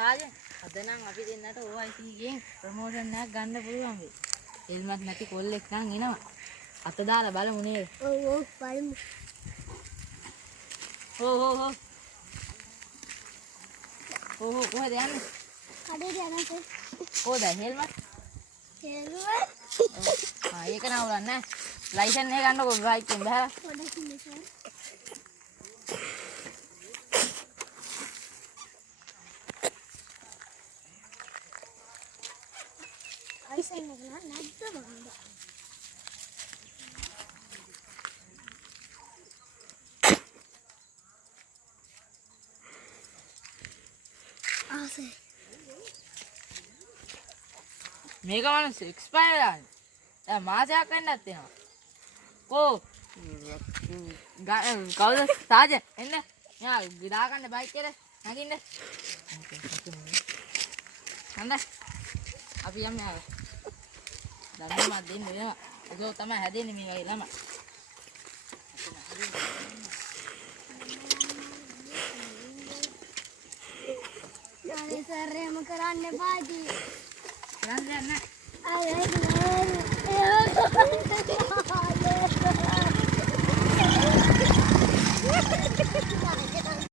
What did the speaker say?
සාජන් අද නම් අපි දෙන්නට OIC ගෙන් ප්‍රොමෝෂන් එකක් ගන්න පුළුවන් වෙයි. හෙල්මට් නැති කොල්ලෙක් නම් එනවා. අත දාලා බලමු නේද? ඔව් බලමු. ඕ කොහෙද යන්නේ? කඩේට යනවා. කොහෙද හෙල්මට්? හෙල්මට්. ඒක නවුලන්නේ නැහැ. ලයිසන් එක ගන්නකො බයික් එකෙන් බහලා. පොඩක් ඉන්න සර්. ලයිසන් එක නැද්ද බලන්න. ආසේ. මේක මනස එක්ස්පයර් ගන්න. දැන් මාසයක් වෙන්නත් වෙනවා. කෝ කවුද සාජන් එන්න. යා ගිරා ගන්න බයික් එකේ නැගින්න. හඳ අපි යන්නේ ආව. ධර්මයක් දෙන්න වෙනවා. ඒක තමයි හැදෙන්නේ මේ වගේ ළමයි. අනේ සර් එහෙම කරන්න එපා ඉතින්. කරන්නේ නැහැ. ආයෙත් නෑ.